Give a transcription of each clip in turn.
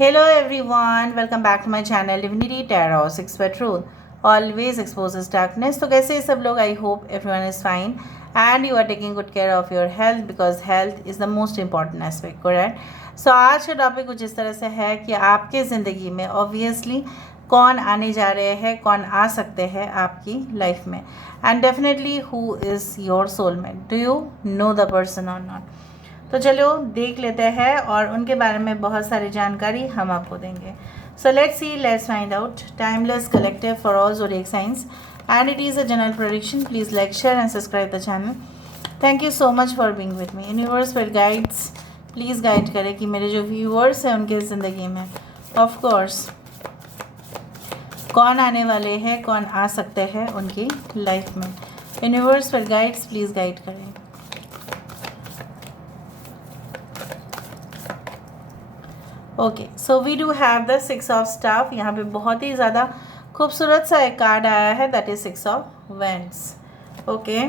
Hello everyone, welcome back to my channel Divinity Tarot 6 by Truth always exposes darkness. तो कैसे हैं सब लोग? I hope everyone is fine and you are taking good care of your health because health is the most important aspect, correct? So आज का topic कुछ इस तरह से है कि आपके ज़िंदगी में ऑब्वियसली कौन आने जा रहे हैं, कौन आ सकते हैं आपकी लाइफ में, and definitely who is your soulmate. Do you know the person और नॉट? तो चलो देख लेते हैं और उनके बारे में बहुत सारी जानकारी हम आपको देंगे. So let's see, let's find out. Timeless collective for all zodiac science and it is a general prediction. Please like, share and subscribe the channel. Thank you so much for being with me. Universe पर guides please guide करें कि मेरे जो viewers हैं उनके ज़िंदगी में of course कौन आने वाले हैं, कौन आ सकते हैं उनकी लाइफ में. यूनिवर्स पर गाइड्स प्लीज़ गाइड करें. Okay, so we do have the 6 of staff. यहाँ पे बहुत ही ज़्यादा खूबसूरत सा एक कार्ड आया है, that is 6 of wands. Okay,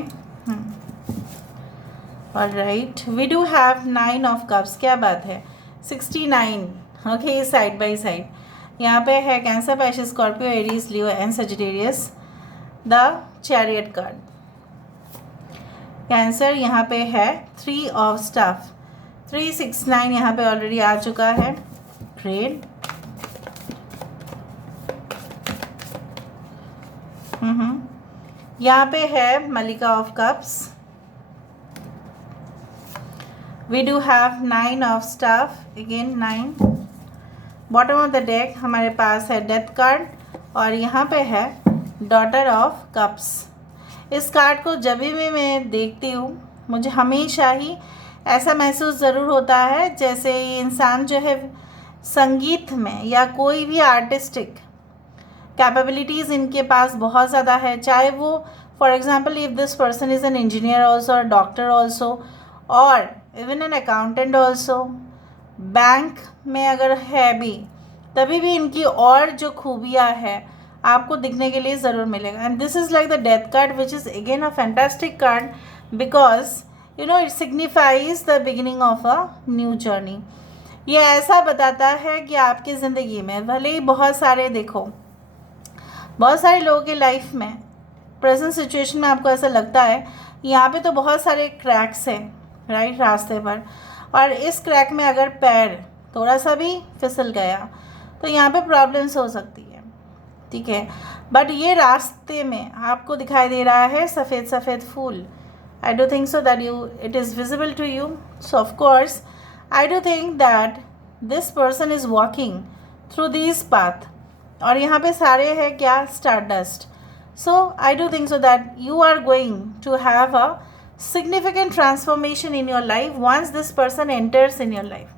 alright. We do have 9 of cups. क्या बात है, 69. Okay, side by side. यहाँ पे है Cancer, Pisces, Scorpio, Aries, Leo and Sagittarius. The chariot card. Cancer यहाँ पे है 3 ऑफ स्टाफ. 369 यहाँ पे ऑलरेडी आ चुका है. ट्रेड. यहाँ पे है मलिका of cups. We do have 9 of staff, again 9. Bottom of the deck हमारे पास है डेथ कार्ड और यहाँ पे है डॉटर ऑफ कप्स. इस कार्ड को जब भी मैं देखती हूँ मुझे हमेशा ही ऐसा महसूस ज़रूर होता है जैसे ये इंसान जो है संगीत में या कोई भी आर्टिस्टिक कैपेबिलिटीज़ इनके पास बहुत ज़्यादा है. चाहे वो for example if this person is an engineer also, और डॉक्टर ऑल्सो, और even an accountant also, bank में अगर है भी तभी भी इनकी और जो खूबियाँ हैं आपको दिखने के लिए ज़रूर मिलेगा. And this is like the death card which is again a fantastic card because you know it signifies the beginning of a new journey. ये ऐसा बताता है कि आपकी ज़िंदगी में भले ही बहुत सारे लोगों की लाइफ में प्रेजेंट सिचुएशन में आपको ऐसा लगता है यहाँ पे तो बहुत सारे क्रैक्स हैं राइट रास्ते पर, और इस क्रैक में अगर पैर थोड़ा सा भी फिसल गया तो यहाँ पे प्रॉब्लम्स हो सकती है, ठीक है. बट ये रास्ते में आपको दिखाई दे रहा है सफ़ेद सफ़ेद फूल. I do think so that it is visible to you. So of course, I do think that this person is walking through these path. और यहाँ पे सारे हैं क्या, stardust. So I do think so that you are going to have a significant transformation in your life once this person enters in your life.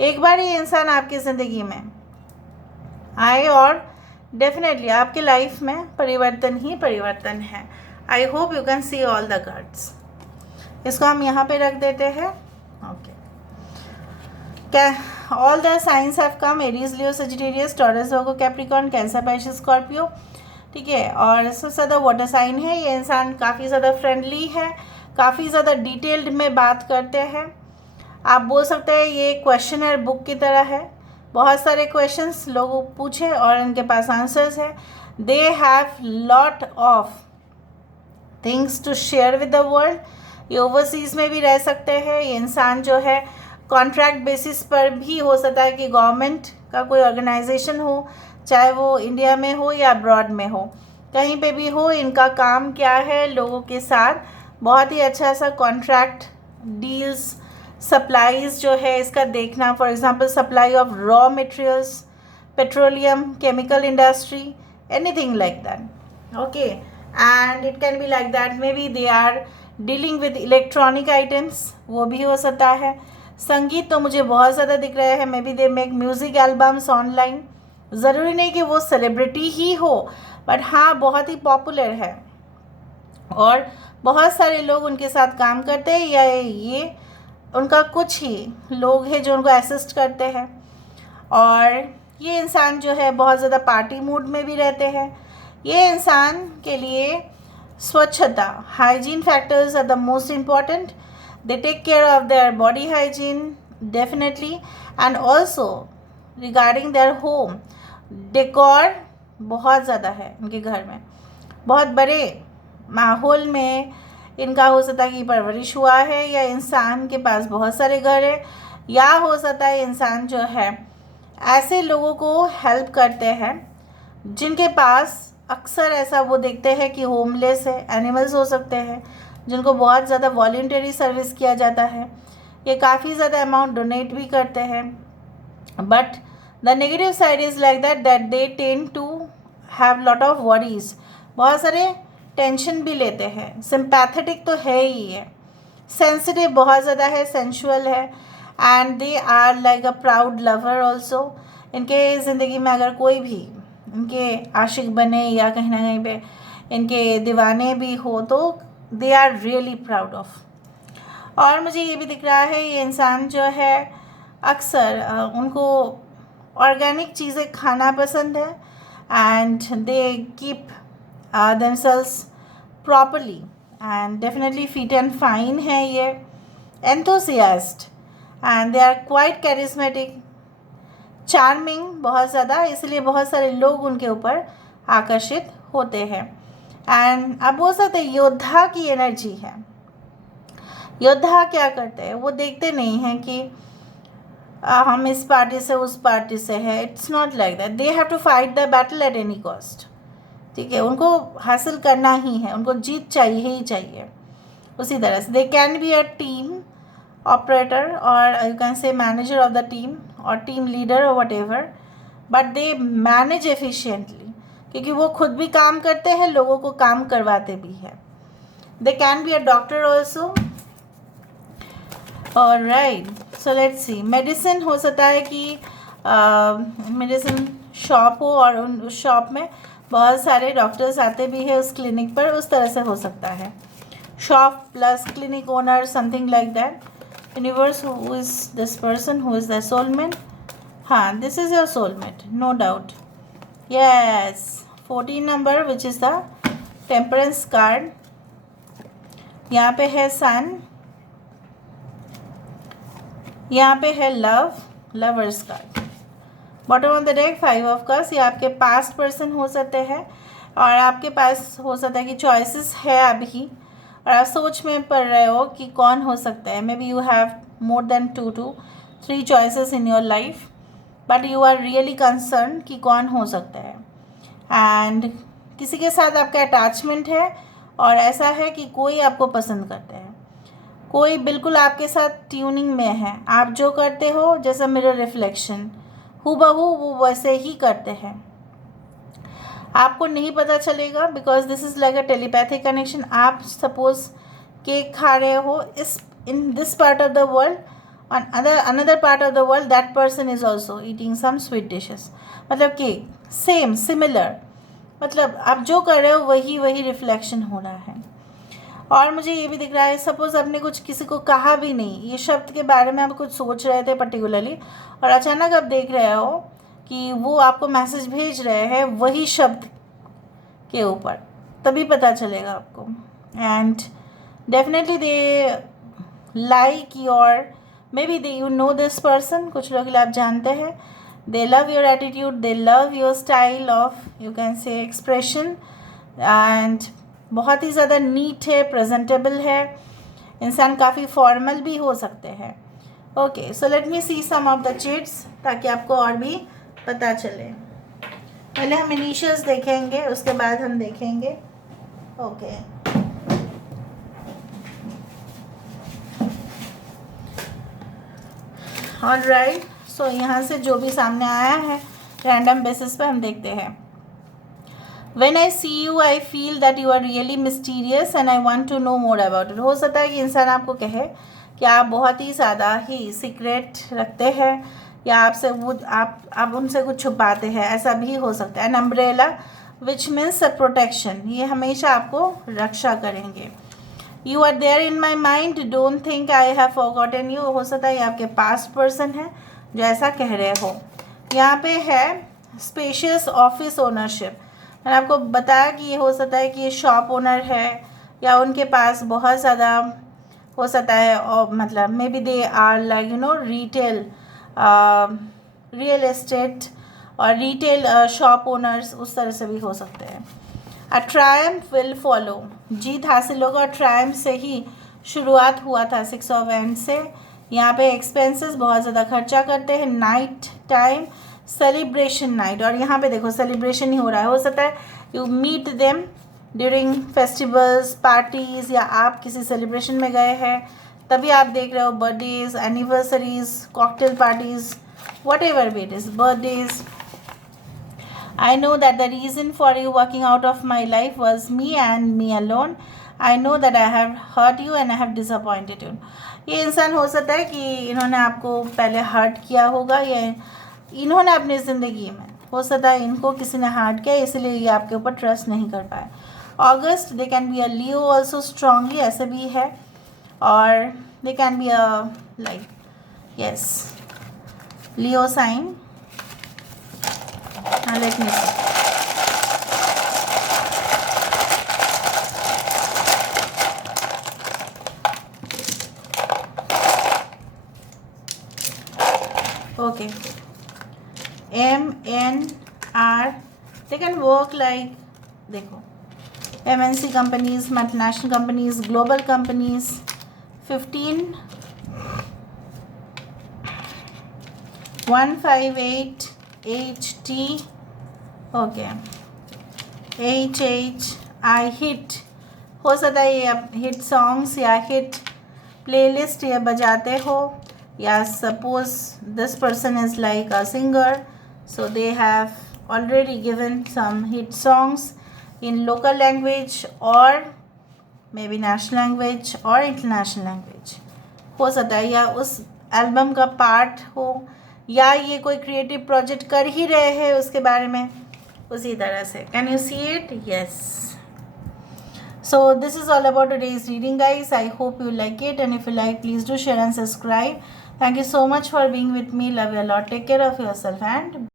एक बार ये इंसान आपकी ज़िंदगी में आए और डेफिनेटली आपके लाइफ में परिवर्तन ही परिवर्तन है. I hope you can see all the cards. इसको हम यहाँ पे रख देते हैं. ओके, क्या all the science have come, Aries, Leo, Sagittarius, taurus, Virgo, Capricorn, cancer, Pisces, Scorpio, ठीक है. और सबसे ज़्यादा वाटर साइन है. ये इंसान काफ़ी ज़्यादा फ्रेंडली है, काफ़ी ज़्यादा डिटेल्ड में बात करते हैं. आप बोल सकते हैं ये क्वेश्चनर बुक की तरह है. बहुत सारे क्वेश्चंस लोग पूछे और इनके पास आंसर्स है. They have lot of things to share with the world. ये ओवरसीज़ में भी रह सकते हैं. ये इंसान जो है कॉन्ट्रैक्ट बेसिस पर भी हो सकता है कि गवर्नमेंट का कोई ऑर्गेनाइजेशन हो, चाहे वो इंडिया में हो या अब्रॉड में हो, कहीं पे भी हो. इनका काम क्या है, लोगों के साथ बहुत ही अच्छा सा कॉन्ट्रैक्ट डील्स, सप्लाईज जो है इसका देखना. For example supply of raw materials, petroleum, chemical industry, anything like that. Okay, and it can be like that. Maybe they are dealing with electronic items, वो भी हो सकता है. संगीत तो मुझे बहुत ज़्यादा दिख रहा है. Maybe they make music albums online. ज़रूरी नहीं कि वो सेलिब्रिटी ही हो, बट हाँ बहुत ही पॉपुलर है और बहुत सारे लोग उनके साथ काम करते हैं या ये उनका कुछ ही लोग हैं जो उनको असिस्ट करते हैं. और ये इंसान जो है बहुत ज़्यादा पार्टी मूड में भी रहते हैं. ये इंसान के लिए स्वच्छता, hygiene factors are the most important. They take care of their body hygiene definitely, and also regarding their home. Decor बहुत ज़्यादा है इनके घर में, बहुत बड़े माहौल में इनका हो सकता है कि परवरिश हुआ है, या इंसान के पास बहुत सारे घर है, या हो सकता है इंसान जो है ऐसे लोगों को हेल्प करते हैं जिनके पास अक्सर ऐसा वो देखते हैं कि होमलेस है, एनिमल्स हो सकते हैं जिनको बहुत ज़्यादा वॉलंटरी सर्विस किया जाता है, ये काफ़ी ज़्यादा अमाउंट डोनेट भी करते हैं। But the negative side is like that they tend to have lot of worries, बहुत सारे टेंशन भी लेते हैं। सिंपैथेटिक तो है ही है, सेंसिटिव बहुत ज़्यादा है, सेंशुअल है, and they are like a proud lover also. इनके ज़िंदगी में अगर कोई भी इनके आशिक बने या कहीं ना कहीं पे इनके दीवाने भी हो तो they are really proud of. और मुझे ये भी दिख रहा है ये इंसान जो है अक्सर उनको ऑर्गेनिक चीज़ें खाना पसंद है, and they keep themselves properly and definitely fit and fine है ये, enthusiast and they are quite charismatic, charming बहुत ज़्यादा, इसलिए बहुत सारे लोग उनके ऊपर आकर्षित होते हैं। एंड अब हो सकते योद्धा की एनर्जी है। योद्धा क्या करते हैं, वो देखते नहीं हैं कि हम इस पार्टी से उस पार्टी से है, it's not like that, they have to fight the battle at any cost. ठीक है, उनको हासिल करना ही है, उनको जीत चाहिए ही चाहिए। उसी तरह से they can be a team operator और you can say manager of the team और टीम लीडर और whatever, but they manage efficiently, क्योंकि वो खुद भी काम करते हैं, लोगों को काम करवाते भी हैं। दे can be a doctor also. Alright, so let's see, medicine हो सकता है कि मेडिसिन शॉप हो और उस शॉप में बहुत सारे डॉक्टर्स आते भी हैं उस क्लिनिक पर, उस तरह से हो सकता है। Shop plus clinic owner, something like that. Universe, who is this person, who is the soulmate? हाँ, this is your soulmate, no doubt. Yes, 14 number which is the temperance card. यहाँ पे है सन, यहाँ पे है love, lovers card. Bottom of the deck 5 of cups, ये आपके past person हो सकते हैं और आपके पास हो सकता है कि चॉइसेस है अभी और आप सोच में पड़ रहे हो कि कौन हो सकता है। Maybe you have more than 2 to 3 choices in your life, but you are really concern कि कौन हो सकता है। एंड किसी के साथ आपका अटैचमेंट है और ऐसा है कि कोई आपको पसंद करता है, कोई बिल्कुल आपके साथ ट्यूनिंग में है। आप जो करते हो जैसा मिरर रिफ्लेक्शन, हूबहू वो वैसे ही करते हैं, आपको नहीं पता चलेगा, because this is like a telepathic connection. आप सपोज केक खा रहे हो इस in this part of the world, on another part of the world that person is also eating some sweet dishes, मतलब केक सेम सिमिलर, मतलब आप जो कर रहे हो वही रिफ्लेक्शन हो रहा है। और मुझे ये भी दिख रहा है, सपोज़ आपने कुछ किसी को कहा भी नहीं, ये शब्द के बारे में आप कुछ सोच रहे थे पर्टिकुलरली, और अचानक आप देख रहे हो कि वो आपको मैसेज भेज रहे हैं वही शब्द के ऊपर, तभी पता चलेगा आपको। And definitely they like your, may be they you know this person, कुछ लोग आप जानते हैं, दे love your attitude, they love your style of you can से एक्सप्रेशन, एंड बहुत ही ज़्यादा नीट है, प्रेजेंटेबल है, इंसान काफ़ी फॉर्मल भी हो सकते हैं। Okay, so let me see some of the chits ताकि आपको और भी पता चले। पहले हम इनिशियल्स देखेंगे, उसके बाद हम देखेंगे। ओके, ऑलराइट, सो यहाँ से जो भी सामने आया है रैंडम बेसिस पे हम देखते हैं। When I see you, I feel that you are really mysterious and I want to know more about it. हो सकता है कि इंसान आपको कहे कि आप बहुत ही ज़्यादा ही सीक्रेट रखते हैं या आपसे वो आप उनसे कुछ छुपाते हैं, ऐसा भी हो सकता है। An umbrella which means protection, ये हमेशा आपको रक्षा करेंगे। You are there in my mind, don't think I have forgotten you, हो सकता है ये आपके पास्ट पर्सन है जो ऐसा कह रहे हो। यहाँ पे है स्पेशियस ऑफिस ओनरशिप, मैंने आपको बताया कि ये हो सकता है कि ये शॉप ओनर है या उनके पास बहुत ज़्यादा हो सकता है, और मतलब maybe they are like you know real estate और रिटेल शॉप ओनर्स, उस तरह से भी हो सकते हैं। अ ट्रायम्फ विल फॉलो, जीत हासिल होगा, और ट्रायम्फ से ही शुरुआत हुआ था 6 ऑफ एंड से। यहाँ पे एक्सपेंसेस बहुत ज़्यादा खर्चा करते हैं। नाइट टाइम सेलिब्रेशन नाइट, और यहाँ पे देखो सेलिब्रेशन ही हो रहा है। हो सकता है you meet them during festivals, parties, या आप किसी सेलिब्रेशन में गए हैं तभी आप देख रहे हो। Birthdays, anniversaries, cocktail parties, what ever be it is, birthdays. I know that the reason for you walking out of my life was me and me alone. I know that I have hurt you and I have disappointed you. ये इंसान हो सकता है कि इन्होंने आपको पहले hurt किया होगा, या इन्होंने अपनी ज़िंदगी में हो सकता है इनको किसी ने हर्ट किया, इसलिए ये आपके ऊपर ट्रस्ट नहीं कर पाए। August, they can be a Leo also strongly, ऐसे भी है। और they can be a like yes Leo sign. Let me see. Okay. MNR, they can work like, देखो, MNC companies, multinational companies, global companies. 15 158 HT, okay, HI hit, हो सकता है ये अब हिट सॉन्ग्स या हिट प्लेलिस्ट ये बजाते हो, या suppose this person is like a singer, so they have already given some hit songs in local language और मे बी नेशनल लैंग्वेज और इंटरनेशनल लैंग्वेज, हो सकता है, या उस एल्बम का पार्ट हो, या ये कोई क्रिएटिव प्रोजेक्ट कर ही रहे हैं उसके बारे में, उसी तरह से। Can you see it? Yes. So this is all about today's reading, guys. I hope you like it, and if you like, please do share and subscribe. Thank you so much for being with me. Love you a lot. Take care of yourself and